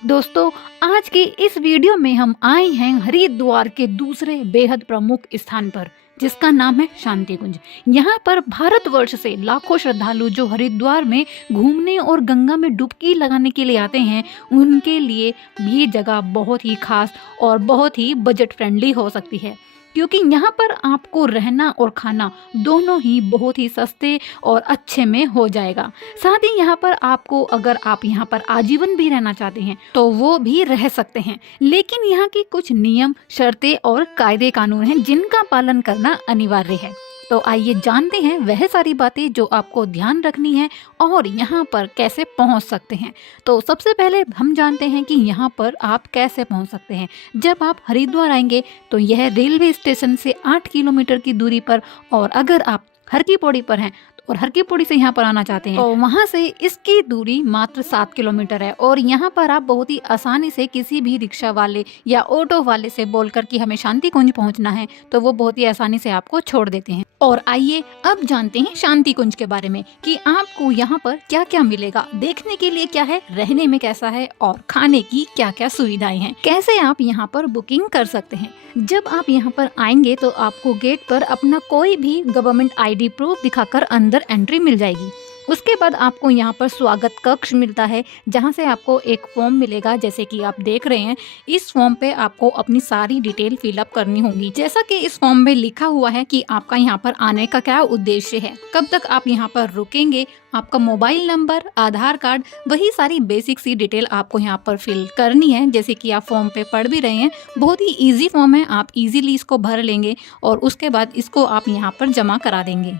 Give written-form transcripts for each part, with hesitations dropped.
दोस्तों, आज के इस वीडियो में हम आए हैं हरिद्वार के दूसरे बेहद प्रमुख स्थान पर, जिसका नाम है शांति कुंज। यहाँ पर भारतवर्ष से लाखों श्रद्धालु जो हरिद्वार में घूमने और गंगा में डुबकी लगाने के लिए आते हैं, उनके लिए भी जगह बहुत ही खास और बहुत ही बजट फ्रेंडली हो सकती है, क्योंकि यहाँ पर आपको रहना और खाना दोनों ही बहुत ही सस्ते और अच्छे में हो जाएगा। साथ ही यहाँ पर आपको, अगर आप यहाँ पर आजीवन भी रहना चाहते हैं तो वो भी रह सकते हैं, लेकिन यहाँ की कुछ नियम, शर्तें और कायदे कानून हैं जिनका पालन करना अनिवार्य है। तो आइए जानते हैं वह सारी बातें जो आपको ध्यान रखनी है और यहाँ पर कैसे पहुँच सकते हैं। तो सबसे पहले हम जानते हैं कि यहाँ पर आप कैसे पहुँच सकते हैं। जब आप हरिद्वार आएंगे तो यह रेलवे स्टेशन से 8 किलोमीटर की दूरी पर, और अगर आप हर की पौड़ी पर हैं और हर की पौड़ी से यहाँ पर आना चाहते हैं तो वहाँ से इसकी दूरी मात्र 7 किलोमीटर है। और यहाँ पर आप बहुत ही आसानी से किसी भी रिक्शा वाले या ऑटो वाले से बोलकर कि हमें शांति कुंज पहुँचना है तो वो बहुत ही आसानी से आपको छोड़ देते हैं। और आइए अब जानते हैं शांति कुंज के बारे में कि आपको यहाँ पर क्या क्या मिलेगा, देखने के लिए क्या है, रहने में कैसा है और खाने की क्या क्या सुविधाएं हैं, कैसे आप यहाँ पर बुकिंग कर सकते हैं। जब आप यहाँ पर आएंगे तो आपको गेट पर अपना कोई भी गवर्नमेंट आईडी प्रूफ दिखाकर अंदर एंट्री मिल जाएगी। उसके बाद आपको यहाँ पर स्वागत कक्ष मिलता है, जहाँ से आपको एक फॉर्म मिलेगा, जैसे कि आप देख रहे हैं। इस फॉर्म पे आपको अपनी सारी डिटेल फिलअप करनी होगी, जैसा कि इस फॉर्म में लिखा हुआ है कि आपका यहाँ पर आने का क्या उद्देश्य है, कब तक आप यहाँ पर रुकेंगे, आपका मोबाइल नंबर, आधार कार्ड, वही सारी बेसिक सी डिटेल आपको यहाँ पर फिल करनी है, जैसे कि आप फॉर्म पे पढ़ भी रहे हैं। बहुत ही इजी फॉर्म है, आप इजीली इसको भर लेंगे और उसके बाद इसको आप यहाँ पर जमा करा देंगे।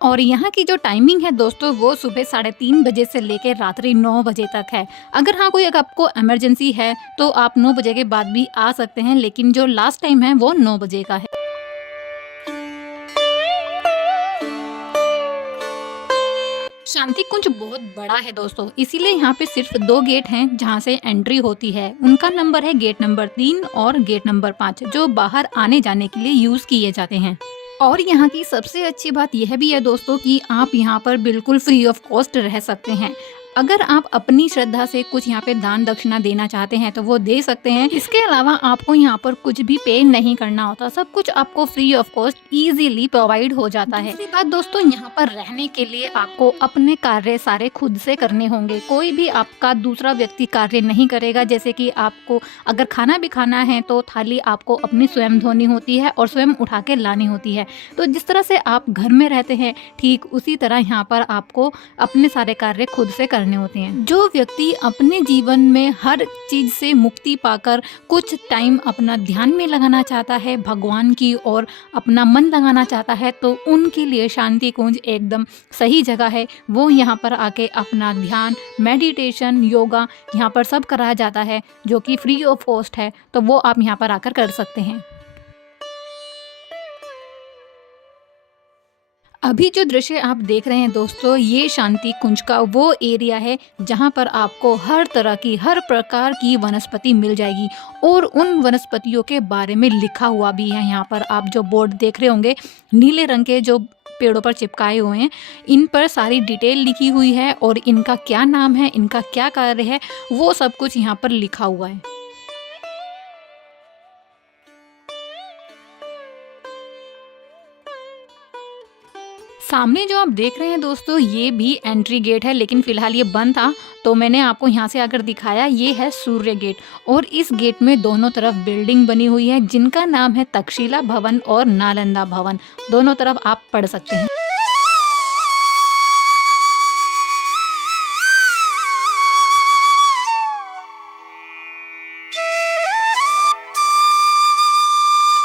और यहाँ की जो टाइमिंग है दोस्तों, वो सुबह 3:30 बजे से लेकर रात्रि 9 बजे तक है। अगर हाँ कोई, अगर आपको इमरजेंसी है तो आप 9 बजे के बाद भी आ सकते हैं, लेकिन जो लास्ट टाइम है वो 9 बजे का है। शांति कुंज बहुत बड़ा है दोस्तों, इसीलिए यहाँ पे सिर्फ 2 गेट हैं जहाँ से एंट्री होती है। उनका नंबर है गेट नंबर 3 और गेट नंबर 5, जो बाहर आने जाने के लिए यूज किए जाते हैं। और यहाँ की सबसे अच्छी बात यह भी है दोस्तों कि आप यहाँ पर बिल्कुल फ्री ऑफ कॉस्ट रह सकते हैं। अगर आप अपनी श्रद्धा से कुछ यहाँ पे दान दक्षिणा देना चाहते हैं तो वो दे सकते हैं। इसके अलावा आपको यहाँ पर कुछ भी पे नहीं करना होता, सब कुछ आपको free of cost easily provide हो जाता है। दूसरी बात दोस्तों, यहाँ पर रहने के लिए आपको अपने कार्य सारे खुद से करने होंगे, कोई भी आपका दूसरा व्यक्ति कार्य नहीं करेगा। जैसे कि आपको अगर खाना भी खाना है तो थाली आपको अपनी स्वयं धोनी होती है और स्वयं उठा के लानी होती है। तो जिस तरह से आप घर में रहते हैं, ठीक उसी तरह यहाँ पर आपको अपने सारे कार्य खुद से करने होते हैं। जो व्यक्ति अपने जीवन में हर चीज से मुक्ति पाकर कुछ टाइम अपना ध्यान में लगाना चाहता है, भगवान की ओर अपना मन लगाना चाहता है, तो उनके लिए शांति कुंज एकदम सही जगह है। वो यहाँ पर आके अपना ध्यान, मेडिटेशन, योगा यहाँ पर सब कराया जाता है, जो कि फ्री ऑफ कॉस्ट है। तो वो आप यहाँ पर आकर कर सकते हैं। अभी जो दृश्य आप देख रहे हैं दोस्तों, ये शांति कुंज का वो एरिया है जहाँ पर आपको हर तरह की, हर प्रकार की वनस्पति मिल जाएगी। और उन वनस्पतियों के बारे में लिखा हुआ भी है। यहाँ पर आप जो बोर्ड देख रहे होंगे, नीले रंग के जो पेड़ों पर चिपकाए हुए हैं, इन पर सारी डिटेल लिखी हुई है और इनका क्या नाम है, इनका क्या कार्य है, वो सब कुछ यहाँ पर लिखा हुआ है। सामने जो आप देख रहे हैं दोस्तों, ये भी एंट्री गेट है, लेकिन फिलहाल ये बंद था तो मैंने आपको यहाँ से आकर दिखाया। ये है सूर्य गेट, और इस गेट में दोनों तरफ बिल्डिंग बनी हुई है जिनका नाम है तक्षशिला भवन और नालंदा भवन। दोनों तरफ आप पढ़ सकते हैं।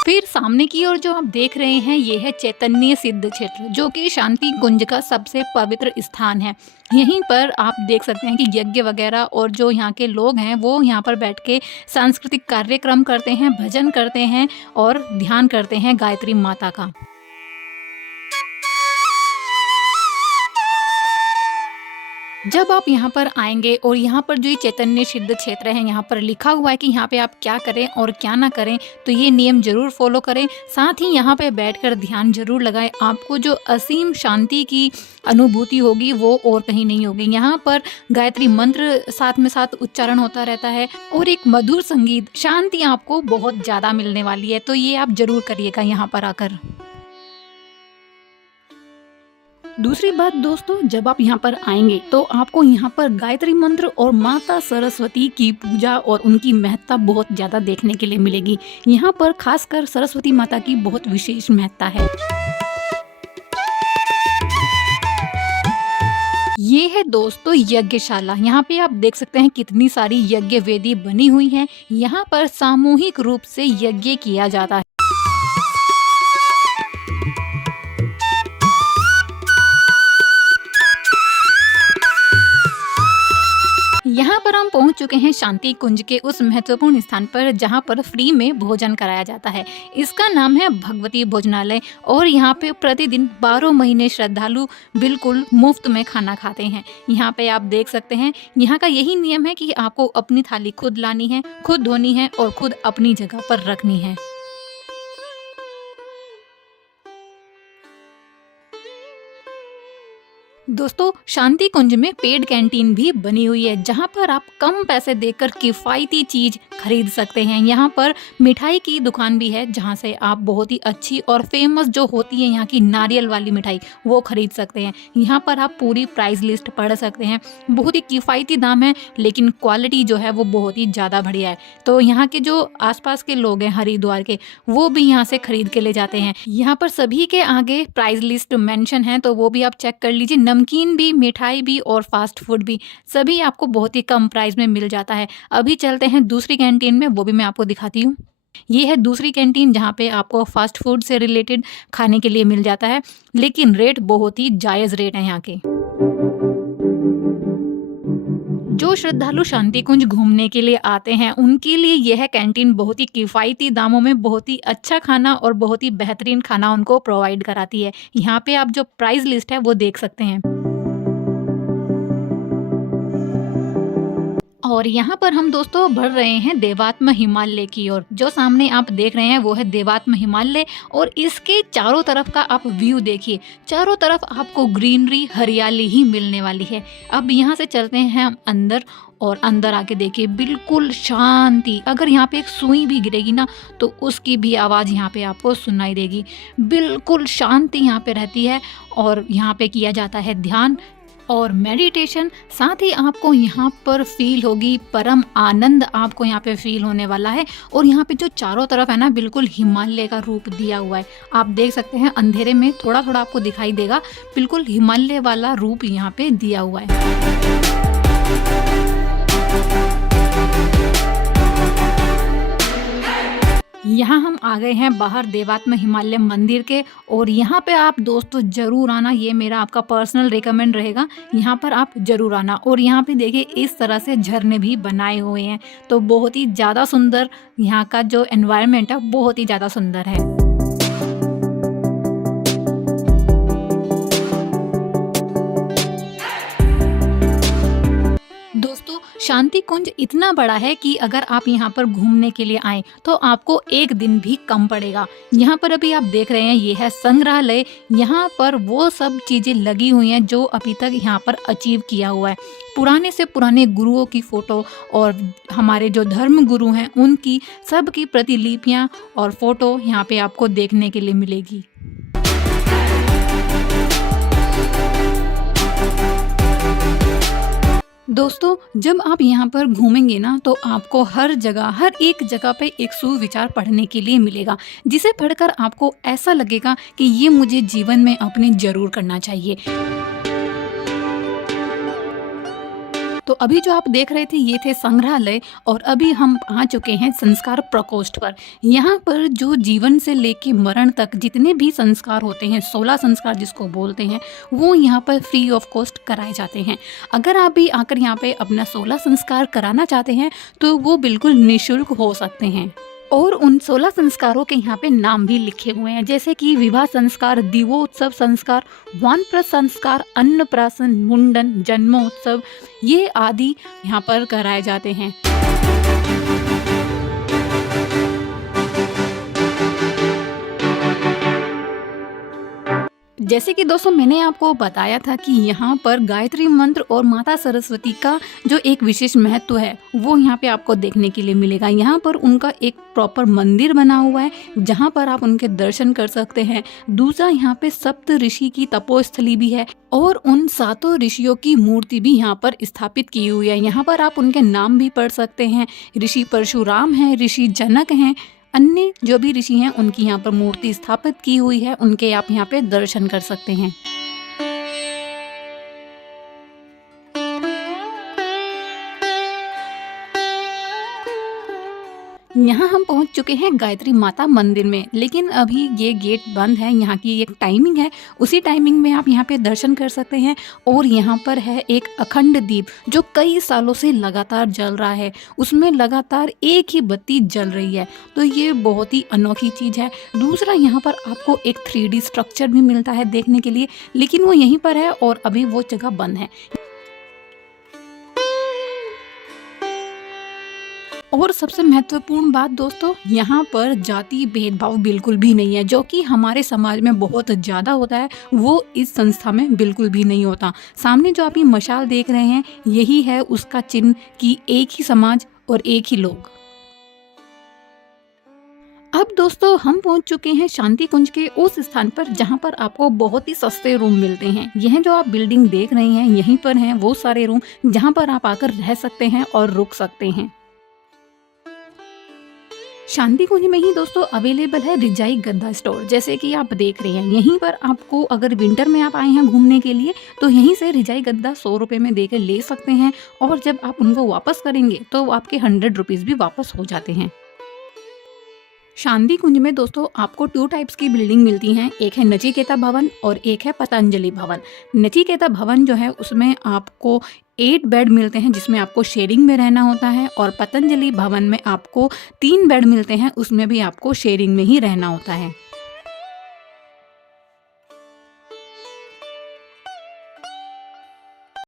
फिर सामने की ओर जो आप देख रहे हैं, ये है चैतन्य सिद्ध क्षेत्र, जो कि शांति कुंज का सबसे पवित्र स्थान है। यहीं पर आप देख सकते हैं कि यज्ञ वगैरह और जो यहाँ के लोग हैं वो यहाँ पर बैठ के सांस्कृतिक कार्यक्रम करते हैं, भजन करते हैं और ध्यान करते हैं गायत्री माता का। जब आप यहाँ पर आएंगे और यहाँ पर जो ये चैतन्य सिद्ध क्षेत्र है, यहाँ पर लिखा हुआ है कि यहाँ पे आप क्या करें और क्या ना करें, तो ये नियम जरूर फॉलो करें। साथ ही यहाँ पे बैठकर ध्यान जरूर लगाएं। आपको जो असीम शांति की अनुभूति होगी वो और कहीं नहीं होगी। यहाँ पर गायत्री मंत्र साथ में साथ उच्चारण होता रहता है और एक मधुर संगीत, शांति आपको बहुत ज़्यादा मिलने वाली है। तो ये आप जरूर करिएगा यहाँ पर आकर। दूसरी बात दोस्तों, जब आप यहाँ पर आएंगे तो आपको यहाँ पर गायत्री मंत्र और माता सरस्वती की पूजा और उनकी महत्ता बहुत ज़्यादा देखने के लिए मिलेगी। यहाँ पर खासकर सरस्वती माता की बहुत विशेष महत्ता है। ये है दोस्तों यज्ञशाला। यहाँ पे आप देख सकते हैं कितनी सारी यज्ञ वेदी बनी हुई है। यहाँ पर सामूहिक रूप से यज्ञ किया जाता है। यहाँ पर हम पहुँच चुके हैं शांति कुंज के उस महत्वपूर्ण स्थान पर जहाँ पर फ्री में भोजन कराया जाता है। इसका नाम है भगवती भोजनालय और यहाँ पे प्रतिदिन 12 महीने श्रद्धालु बिल्कुल मुफ्त में खाना खाते हैं। यहाँ पे आप देख सकते हैं, यहाँ का यही नियम है कि आपको अपनी थाली खुद लानी है, खुद धोनी है और खुद अपनी जगह पर रखनी है। दोस्तों शांति कुंज में पेड कैंटीन भी बनी हुई है जहां पर आप कम पैसे देकर किफ़ायती चीज खरीद सकते हैं। यहाँ पर मिठाई की दुकान भी है जहां से आप बहुत ही अच्छी और फेमस जो होती है यहाँ की नारियल वाली मिठाई वो खरीद सकते हैं। यहाँ पर आप पूरी प्राइस लिस्ट पढ़ सकते हैं। बहुत ही किफ़ायती दाम है लेकिन क्वालिटी जो है वो बहुत ही ज़्यादा बढ़िया है। तो यहाँ के जो आसपास के लोग हैं हरिद्वार के, वो भी यहाँ से खरीद के ले जाते हैं। यहाँ पर सभी के आगे प्राइस लिस्ट मेंशन है तो वो भी आप चेक कर लीजिए। नमकीन भी, मिठाई भी और फास्ट फूड भी सभी आपको बहुत ही कम प्राइस में मिल जाता है। अभी चलते हैं दूसरी कैंटीन में, वो भी मैं आपको दिखाती हूँ। ये है दूसरी कैंटीन जहाँ पे आपको फास्ट फूड से रिलेटेड खाने के लिए मिल जाता है, लेकिन रेट बहुत ही जायज़ रेट है यहाँ के। जो श्रद्धालु शांति कुंज घूमने के लिए आते हैं उनके लिए यह कैंटीन बहुत ही किफ़ायती दामों में बहुत ही अच्छा खाना और बहुत ही बेहतरीन खाना उनको प्रोवाइड कराती है। यहाँ पे आप जो प्राइस लिस्ट है वो देख सकते हैं। और यहाँ पर हम दोस्तों बढ़ रहे हैं देवात्म हिमालय की ओर। जो सामने आप देख रहे हैं वो है देवात्म हिमालय और इसके चारों तरफ का आप व्यू देखिए। चारों तरफ आपको ग्रीनरी, हरियाली ही मिलने वाली है। अब यहाँ से चलते हैं हम अंदर और अंदर आके देखिए बिल्कुल शांति। अगर यहाँ पे एक सुई भी गिरेगी ना तो उसकी भी आवाज़ यहाँ पे आपको सुनाई देगी। बिल्कुल शांति यहाँ पे रहती है और यहाँ पे किया जाता है ध्यान और मेडिटेशन। साथ ही आपको यहाँ पर फील होगी परम आनंद, आपको यहाँ पे फील होने वाला है। और यहाँ पे जो चारों तरफ है ना बिल्कुल हिमालय का रूप दिया हुआ है। आप देख सकते हैं अंधेरे में थोड़ा थोड़ा आपको दिखाई देगा, बिल्कुल हिमालय वाला रूप यहाँ पे दिया हुआ है। यहाँ हम आ गए हैं बाहर देवात्म हिमालय मंदिर के और यहाँ पे आप दोस्तों जरूर आना, ये मेरा आपका पर्सनल रिकमेंड रहेगा। यहाँ पर आप जरूर आना। और यहाँ पे देखिए इस तरह से झरने भी बनाए हुए हैं तो बहुत ही ज़्यादा सुंदर यहाँ का जो एनवायरनमेंट है बहुत ही ज़्यादा सुंदर है। शांति कुंज इतना बड़ा है कि अगर आप यहाँ पर घूमने के लिए आएँ तो आपको एक दिन भी कम पड़ेगा। यहाँ पर अभी आप देख रहे हैं ये है संग्रहालय। यहाँ पर वो सब चीज़ें लगी हुई हैं जो अभी तक यहाँ पर अचीव किया हुआ है। पुराने से पुराने गुरुओं की फ़ोटो और हमारे जो धर्म गुरु हैं उनकी सब की प्रतिलिपियाँ और फ़ोटो यहाँ पे आपको देखने के लिए मिलेगी। दोस्तों जब आप यहाँ पर घूमेंगे ना तो आपको हर एक जगह पे एक सुविचार पढ़ने के लिए मिलेगा, जिसे पढ़कर आपको ऐसा लगेगा कि ये मुझे जीवन में अपने जरूर करना चाहिए। तो अभी जो आप देख रहे थे ये थे संग्रहालय और अभी हम आ चुके हैं संस्कार प्रकोष्ठ पर। यहाँ पर जो जीवन से लेके मरण तक जितने भी संस्कार होते हैं, 16 संस्कार जिसको बोलते हैं, वो यहाँ पर फ्री ऑफ कॉस्ट कराए जाते हैं। अगर आप भी आकर यहाँ पे अपना 16 संस्कार कराना चाहते हैं तो वो बिल्कुल निःशुल्क हो सकते हैं। और उन 16 संस्कारों के यहाँ पे नाम भी लिखे हुए हैं, जैसे कि विवाह संस्कार, दीवोत्सव संस्कार, वानप्रस्थ संस्कार, अन्नप्राशन, मुंडन, जन्मोत्सव, ये आदि यहाँ पर कराए जाते हैं। जैसे कि दोस्तों मैंने आपको बताया था कि यहाँ पर गायत्री मंत्र और माता सरस्वती का जो एक विशेष महत्व है वो यहाँ पे आपको देखने के लिए मिलेगा। यहाँ पर उनका एक प्रॉपर मंदिर बना हुआ है जहाँ पर आप उनके दर्शन कर सकते हैं। दूसरा, यहाँ पे सप्त ऋषि की तपोस्थली भी है और उन 7 ऋषियों की मूर्ति भी यहाँ पर स्थापित की हुई है। यहाँ पर आप उनके नाम भी पढ़ सकते हैं। ऋषि परशुराम हैं, ऋषि जनक हैं, अन्य जो भी ऋषि हैं उनकी यहाँ पर मूर्ति स्थापित की हुई है, उनके आप यहाँ पे दर्शन कर सकते हैं। यहाँ हम पहुँच चुके हैं गायत्री माता मंदिर में, लेकिन अभी ये गेट बंद है। यहाँ की एक टाइमिंग है, उसी टाइमिंग में आप यहाँ पे दर्शन कर सकते हैं। और यहाँ पर है एक अखंड दीप जो कई सालों से लगातार जल रहा है, उसमें लगातार एक ही बत्ती जल रही है, तो ये बहुत ही अनोखी चीज़ है। दूसरा, यहाँ पर आपको एक 3D स्ट्रक्चर भी मिलता है देखने के लिए, लेकिन वो यहीं पर है और अभी वो जगह बंद है। और सबसे महत्वपूर्ण बात दोस्तों, यहाँ पर जाति भेदभाव बिल्कुल भी नहीं है, जो कि हमारे समाज में बहुत ज़्यादा होता है, वो इस संस्था में बिल्कुल भी नहीं होता। सामने जो आप ये मशाल देख रहे हैं, यही है उसका चिन्ह कि एक ही समाज और एक ही लोग। अब दोस्तों हम पहुंच चुके हैं शांति कुंज के उस स्थान पर जहां पर आपको बहुत ही सस्ते रूम मिलते हैं। यह जो आप बिल्डिंग देख रहे हैं, यहीं पर हैं वो सारे रूम जहां पर आप आकर रह सकते हैं और रुक सकते हैं। शांति कुंज में ही दोस्तों अवेलेबल है रिजाई गद्दा स्टोर, जैसे कि आप देख रहे हैं। यहीं पर आपको, अगर विंटर में आप आए हैं घूमने के लिए, तो यहीं से रिजाई गद्दा 100 रुपये में देकर ले सकते हैं, और जब आप उनको वापस करेंगे तो आपके 100 रुपीज़ भी वापस हो जाते हैं। शांति कुंज में दोस्तों आपको 2 टाइप्स की बिल्डिंग मिलती हैं, एक है नचिकेता भवन और एक है पतंजलि भवन। नचिकेता भवन जो है उसमें आपको 8 बेड मिलते हैं जिसमें आपको शेयरिंग में रहना होता है, और पतंजलि भवन में आपको 3 बेड मिलते हैं, उसमें भी आपको शेयरिंग में ही रहना होता है।